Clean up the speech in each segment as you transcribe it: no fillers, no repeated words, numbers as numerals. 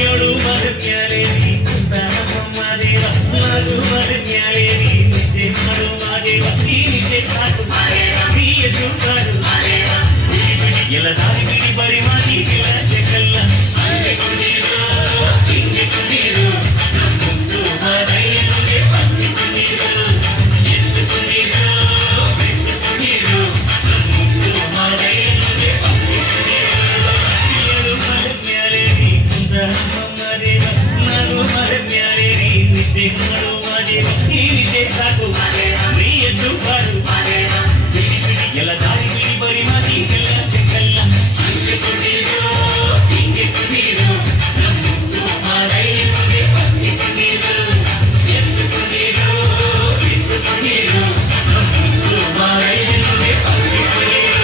ಏಳು ಮರಮ್ಯಾಲೆ ನೀ ಕುಂತ ಮಾದೇವ ಮರು ಮರಮ್ಯಾಲೆ ನೀ ನಿದ್ದೆ ಮಾಡು ಮಾದೇವ ನೀ ನಿದ್ದೆ ಸಾಕು ನೀ ಎದ್ದು ಕಾಡು ಬಿಡಿ ಬಿಡಿ ಎಲ್ಲ ದಾರಿ ಬಿಡಿ ಬರಿ ಮಾತಿಗೆಲ್ಲ ಜಗಲ್ಲ ಹಂಗೆ ಕುಣೀರು ಹಿಂಗೆ ಕುಣೀರು ಮುದ್ದು ಮನೆಯಲ್ಲೇ ಹಂಗೆ ಕುಣೀರು ಎದ್ದು ಕುಣೀರು ಬೆದ್ದು ಕುಣೀರು ಮುದ್ದು ಮನೆಯಲ್ಲೇ ಹಂಗೆ ಕುಣೀರು ಏಳು ಮರಮ್ಯಾಲೆ ನೀ ಕುಂತ ಮಾದೇವ ಮರು ಮರಮ್ಯಾಲೆ ನೀ ನಿದ್ದೆ ಮಾಡು ಮಾದೇವ ನೀ ನಿದ್ದೆ ಸಾಕು ನೀ ಎದ್ದು ಕಾಡು ಬಿಡಿ ಬಿಡಿ ಎಲ್ಲ ದಾರಿ ಬಿಡಿ ಬರಿ ಮಾತಿಗೆಲ್ಲ ಜಗಲ್ಲ ಹಂಗೆ ಕುಣೀರು ಹಿಂಗೆ ಕುಣೀರು ಮುದ್ದು ಮನೆಯಲ್ಲೇ ಹಂಗೆ ಕುಣೀರು ಎದ್ದು ಕುಣೀರು ಬೆದ್ದು ಕುಣೀರು ಮುದ್ದು ಮನೆಯಲ್ಲೇ ಹಂಗೆ ಕುಣೀರು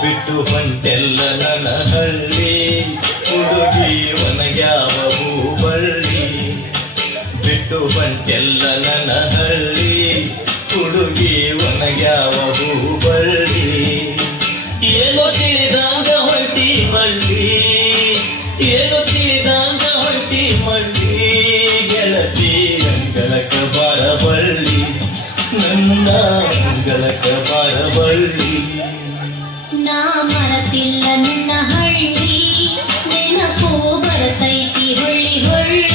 ಬಿಟ್ಟು ಹೊಂಟೆಲ್ಲ ನನ್ನ ಹಳ್ಳಿ ಹುಡುಗಿ ಒನಗ್ಯಾವ ಹೂಬಳ್ಳಿ ಬಿಟ್ಟು ಹೊಂಟೆಲ್ಲ ನನ್ನ ಹಳ್ಳಿ ಹುಡುಗಿ ಒನಗ್ಯಾವ ಹೂಬಳ್ಳಿ ಏನೋ ತಿಳಿದಾಗ ಹೊಂಟಿ ಮಳ್ಳಿ ಏನೋ ತಿಳಿದಾಗ ಹೊಂಟಿ ಮಳ್ಳಿ ಗೆಳತಿ ಅಂಗಳಕ ಬಾರಬಳ್ಳಿ ನನ್ನ ಅಂಗಳಕ ಬಾರಬಳ್ಳಿ ನಾ ಮರತಿಲ್ಲ ನಿನ್ನ ಹಳ್ಳಿ ನೆನಪು ಬರತೈತಿ ಹೊಳ್ಳಿ ಹೊಳ್ಳಿ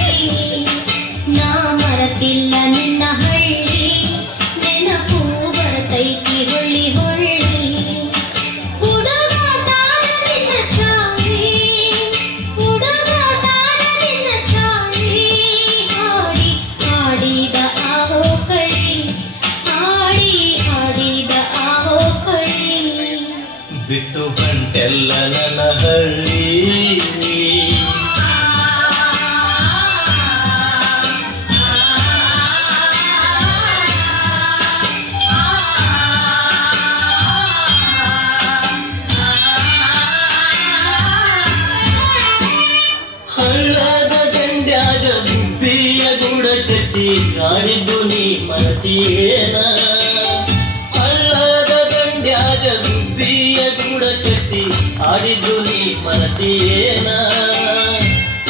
ನಾ ಮರತಿಲ್ಲ ನಿನ್ನ ಹಳ್ಳಿ ನೆನಪು ಬರತೈತಿ ಹೊಳ್ಳಿ ಹೊಳ್ಳಿ ಹುಡುಗಾಟಾದ ನಿನ್ನ ಚಾಳಿ ಹುಡುಗಾಟಾದ ನಿನ್ನ ಚಾಳಿ ಹಾಡಿ ಹಾಡಿದ ಆವೋ ಕಳಿ ಹಾಡಿ ಹಾಡಿದ ಆವೋ ಕಳಿ ಬಿಟ್ಟು ಬಂಟೆಲ್ಲ ನನ್ನ ಹಳ್ಳಿ ಹಳ್ಳದ ದಂಡ್ಯಾಗ ಗುಬ್ಬಿಯ ಗುಡ ಕಟ್ಟಿ ಆಡಿದ್ದು ನೀ ಮರತಿಯೇನ ಹಳ್ಳದ ದಂಡ್ಯಾಗ ಗುಬ್ಬಿಯ ಗುಡ ಕಟ್ಟಿ ಆಡಿದ್ದು ನೀ ಮರತಿಯೇನ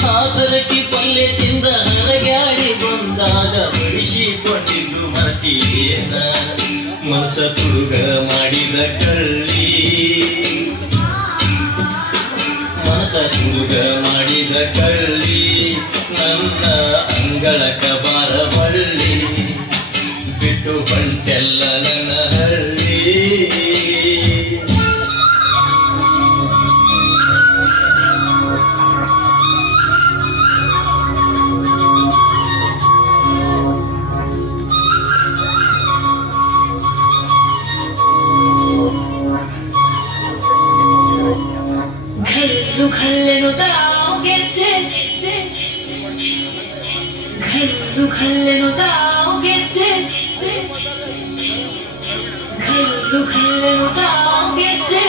ಹಾತರಕಿ ಪಲ್ಲೆ ತಿಂದ ಹರಗ್ಯಾಡಿ ಬಂದಾಗ ಬಡಿಸಿಕೊಂಡಿದ್ದು ಮರತಿಯೇನ ಮನಸ ತುಡುಗ ಮಾಡಿದ ಕಳ್ಳಿ ಮನಸ ತುಡುಗ ಮಾಡಿದ ಕಳ್ಳಿ ನನ್ನ ಅಂಗಳಕ ಬಾರಬಳ್ಳಿ ಬಿಟ್ಟು ಬಂಟೆಲ್ಲ ನನ್ನ ಹಳ್ಳಿ घर ಕಲ್ಲು ಕಲ್ಲೆನು ತಾವುಗೆಚ್ಚೆ ಕಲ್ಲು ಕಲ್ಲೆನು ತಾವುಗೆಚ್ಚೆ ಕಲ್ಲು ಕಲ್ಲೆನು ತಾವುಗೆಚ್ಚೆ